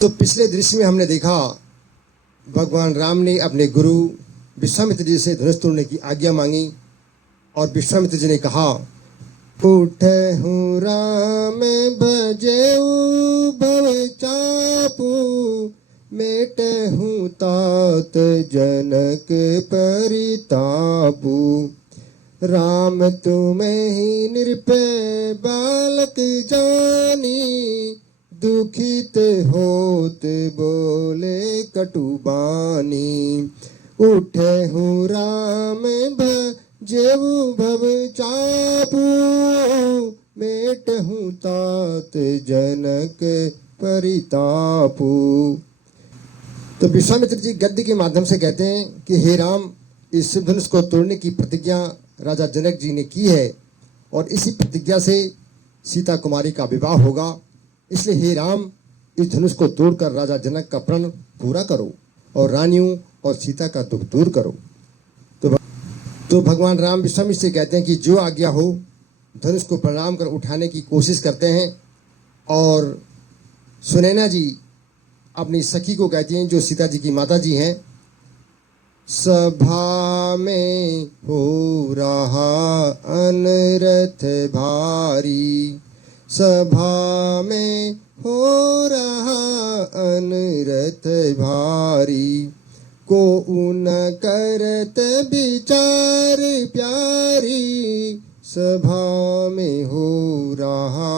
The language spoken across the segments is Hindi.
तो पिछले दृश्य में हमने देखा भगवान राम ने अपने गुरु विश्वामित्र जी से धनुष तोड़ने की आज्ञा मांगी और विश्वामित्र जी ने कहा, उठहु राम भजेऊ भव चापू, मेटहु तात जनक परितापू। राम तुम्हें ही निरपय बालक जानी, दुखित होत बोले कटुबानी। उठहु राम भजेऊ भव चापू, मेटहु तात जनक परितापू। तो विश्वामित्र जी गद्य के माध्यम से कहते हैं कि हे राम, इस धनुष को तोड़ने की प्रतिज्ञा राजा जनक जी ने की है और इसी प्रतिज्ञा से सीता कुमारी का विवाह होगा। इसलिए हे राम, इस धनुष को तोड़कर राजा जनक का प्रण पूरा करो और रानियों और सीता का दुख दूर करो। तो भगवान राम विश्वामित्र से कहते हैं कि जो आज्ञा हो। धनुष को प्रणाम कर उठाने की कोशिश करते हैं और सुनैना जी अपनी सखी को कहती हैं, जो सीता जी की माता जी हैं, सभा में हो रहा अनरथ भारी, सभा में हो रहा अनरथ भारी। को उन करत विचार प्यारी, सभा में हो रहा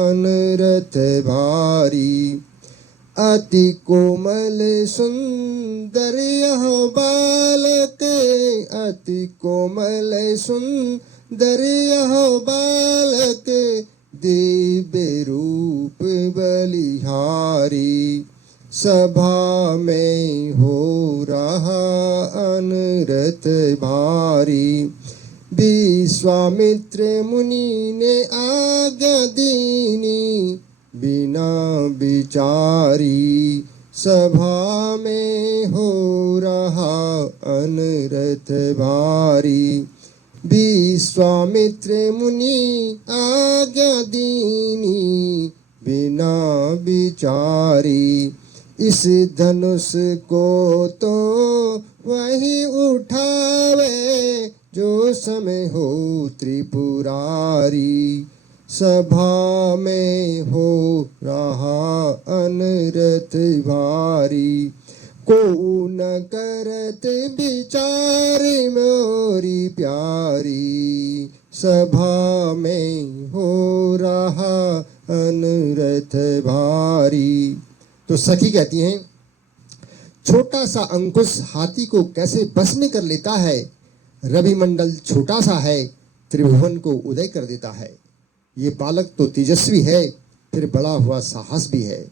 अनरथ भारी। अति कोमल सुंदर यह बालक, अति कोमल सुंदर यह बालक, दिव्य रूप बलिहारी। सभा में हो रहा अनरथ भारी। विश्वामित्र मुनि ने आज्ञा दीनी, बिना विचारी। सभा में हो रहा अनरथ भारी। विश्वामित्र मुनि आज्ञा दीनी, बिना विचारी। इस धनुष को तो वही उठावे, जो समय हो त्रिपुरारी। सभा में हो रहा अनरथ भारी। को न करत विचार मोरी प्यारी, सभा में हो रहा अनरथ भारी। तो सखी कहती हैं, छोटा सा अंकुश हाथी को कैसे बस में कर लेता है। रविमंडल छोटा सा है, त्रिभुवन को उदय कर देता है। ये बालक तो तेजस्वी है, फिर बड़ा हुआ साहस भी है।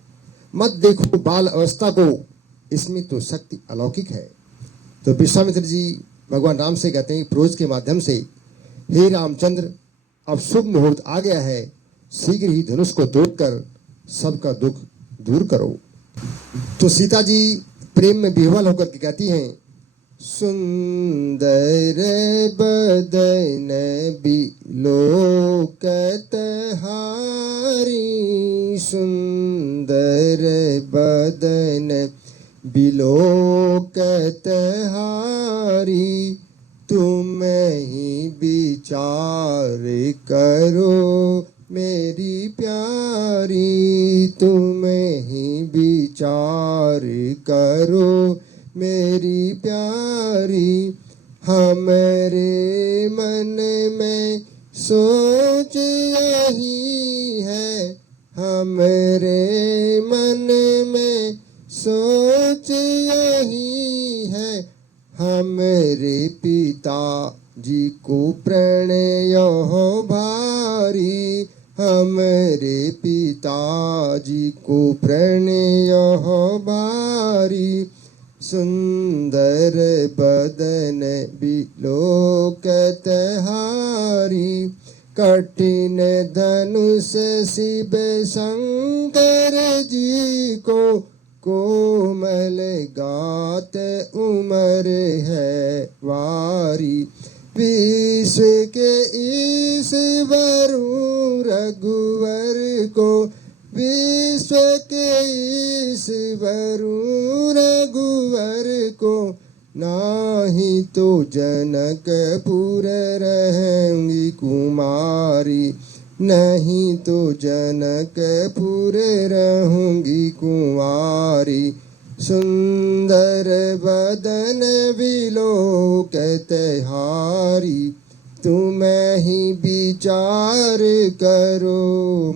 मत देखो बाल अवस्था को, इसमें तो शक्ति अलौकिक है। तो विश्वामित्र जी भगवान राम से कहते हैं प्रोज के माध्यम से, हे रामचंद्र, अब शुभ मुहूर्त आ गया है, शीघ्र ही धनुष को तोड़कर सबका दुख दूर करो। तो सीता जी प्रेम में विह्वल होकर के कहती हैं, सुंदर बदन बिलोकत हारी, सुंदर बदन बिलोकत हारी। तुम ही विचार करो मेरी प्यारी, तुम ही विचार करो मेरी प्यारी। हमारे मन में सोच यही है, हमारे मन में सोच यही है। हमारे पिता जी को प्रणय हो भारी, हमारे पिताजी को प्रणय हो भारी। सुंदर बदन बिलोकत हारी, कठिन धनुष शिव शंकर जी को, कोमल गात उमर है वारी। विश्व के ईश्वर रघुवर को, विश्व के ईश्वरु रघुवर को, नाही तो जनकपुर रहेंगी कुमारी, नहीं तो जनकपुर रहूंगी कुंवारी। सुंदर बदन विलोकत हारी, तुम ही विचार करो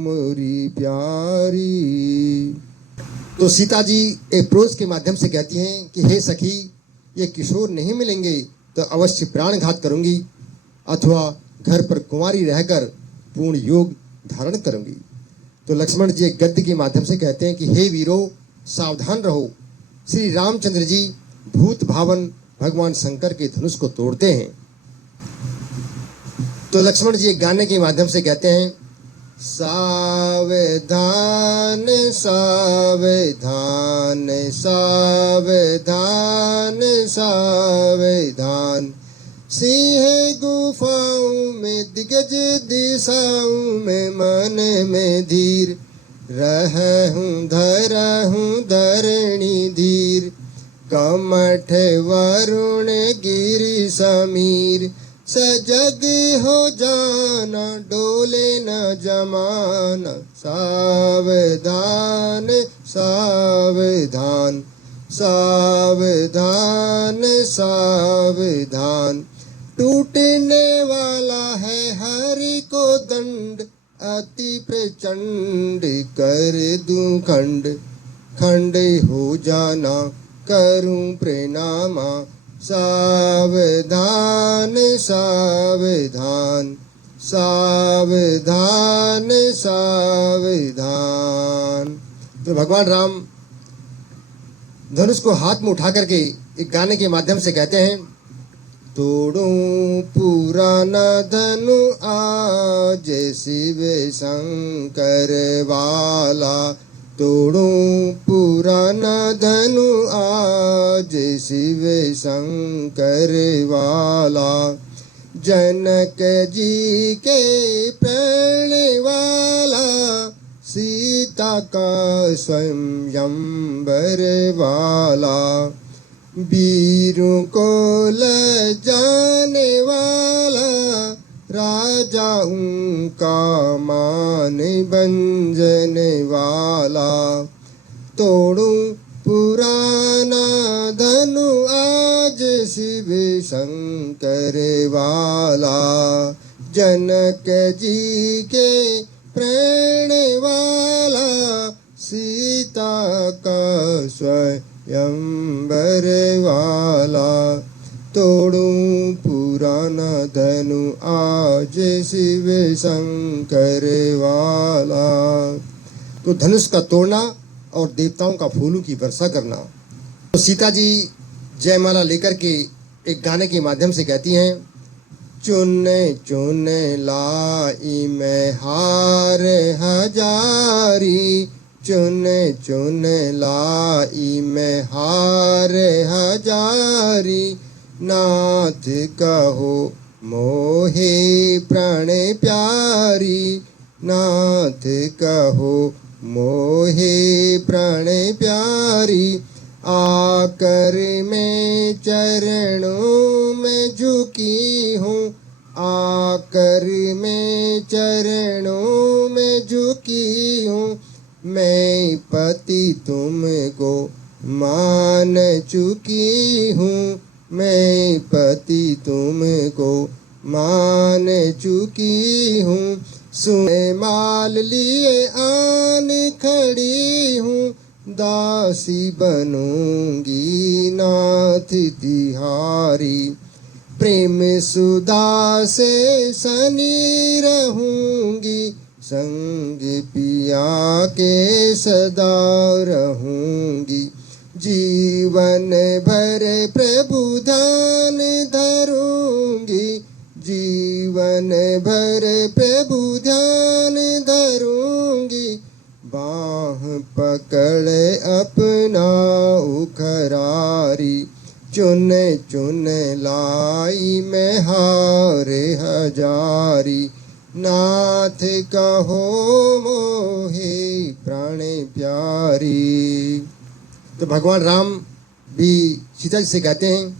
मोरी प्यारी। तो सीता जी एक प्रोज के माध्यम से कहती हैं कि हे सखी, ये किशोर नहीं मिलेंगे तो अवश्य प्राणघात करूंगी, अथवा घर पर कुंवारी रहकर पूर्ण योग धारण करूंगी। तो लक्ष्मण जी एक गद्य के माध्यम से कहते हैं कि हे वीरो, सावधान रहो। श्री रामचंद्र जी भूत भावन भगवान शंकर के धनुष को तोड़ते हैं। तो लक्ष्मण जी एक गाने के माध्यम से कहते हैं, सावधान सावधान सावधान सावधान, सिंह गुफाओं में दिग्गज दिशाओं में मन में धीर, रहूं धरणी धीर, कमठ वरुण गिरि समीर, सजग हो जाना डोले न जमाना, सावधान सावधान सावधान सावधान, टूटने वाला है हरि को दंड, अति प्रचंड कर दूं खंड, खंड हो जाना करूं प्रणामा, सावधान सावधान सावधान सावधान। तो भगवान राम धनुष को हाथ में उठा करके एक गाने के माध्यम से कहते हैं, तोड़ूं पुराना धनु आज शिव शंकर वाला, तोड़ूं पुराना धनु आज शिव शंकर वाला, जनक जी के प्राण वाला, सीता का स्वयंवर वाला, वीरों को लजाने वाला, राजाओं का मान भंजने वाला, तोड़ूं पुराना धनु आज शिव शंकर वाला, जनक जी के प्राण वाला, सीता का स्वयंवर वाला, तोड़ूं पुराना धनु आज शिव शंकर वाला। तो धनुष का तोड़ना और देवताओं का फूलों की वर्षा करना। तो सीता जी जयमाला लेकर के एक गाने के माध्यम से कहती हैं, चुने चुने लाई मैं हार हजारी, चुने चुने लाई मैं हार हजारी, नाथ कहो मोहे प्राण प्यारी, नाथ कहो मोहे प्राण प्यारी, आकर मैं चरणों में झुकी हूँ, आकर मैं चरणों में झुकी हूँ, मैं पति तुमको मान चुकी हूँ, मैं पति तुमको मान चुकी हूँ, सुने माल लिए आन खड़ी हूँ, दासी बनूंगी नाथ तिहारी, प्रेम सुधा से सनी रहूंगी, संग पिया के सदा रहूंगी, जीवन भर प्रभु ध्यान धरूंगी, जीवन भर प्रभु ध्यान धरूंगी, बाह पकड़े अपना उखरारी, चुन चुन लाई मैं हारे हजारी, नाथ कहो मोहे प्राणे प्यारी। तो भगवान राम भी सीता जी से कहते हैं,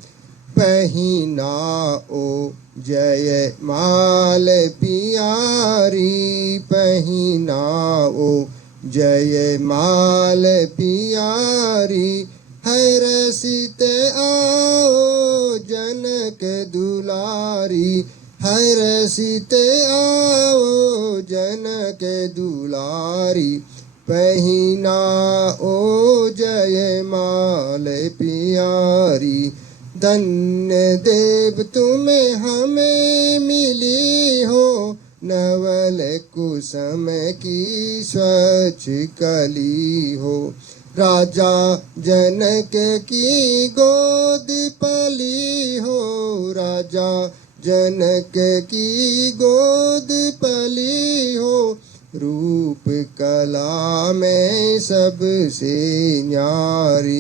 पहिनाओ जय माल पियारी, पहिनाओ जय माल पियारी, हर सीत आओ जनक दुलारी, हर सीत आओ जनक दुलारी, पहिनाओ जय माल पियारी। धन्य देव तुम्हें हमें मिली हो, नवल कुसुम की स्वच्छ कली हो, राजा जनक की गोद पली हो, राजा जनक की गोद पली हो, रूप कला में सबसे न्यारी,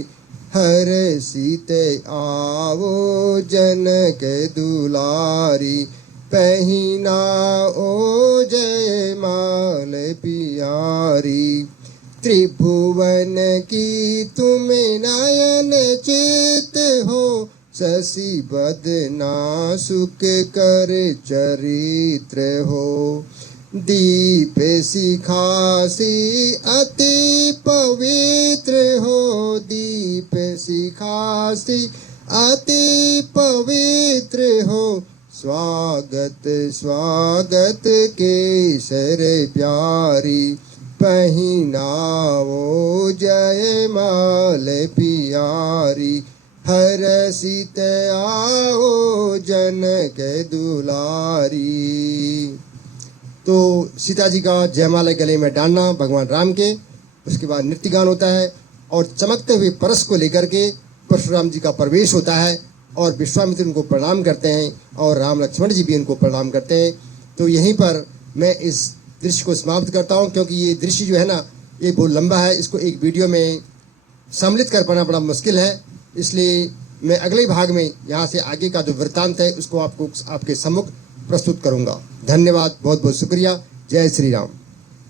हर सीते आओ जनक दुलारी, पहिनाओ जय माल पियारी। त्रिभुवन की तुम नयन चित हो, शशि बदना सुख कर चरित्र हो, दीप शिखासी अति पवित्र हो, दीप शिखासी अति पवित्र हो, स्वागत स्वागत केसर प्यारी, पहिनाओ जय माल पियारी, हर सीत आओ जनक दुलारी। तो सीता जी का जयमाला गले में डालना भगवान राम के, उसके बाद नृत्य गान होता है और चमकते हुए परस को लेकर के परशुराम जी का प्रवेश होता है और विश्वामित्र उनको प्रणाम करते हैं और राम लक्ष्मण जी भी उनको प्रणाम करते हैं। तो यहीं पर मैं इस दृश्य को समाप्त करता हूं, क्योंकि ये दृश्य जो है ना ये बहुत लंबा है, इसको एक वीडियो में सम्मिलित कर पाना बड़ा मुश्किल है, इसलिए मैं अगले भाग में यहाँ से आगे का जो वृत्तांत है उसको आपको आपके सम्मुख प्रस्तुत करूँगा। धन्यवाद, बहुत बहुत शुक्रिया। जय श्री राम।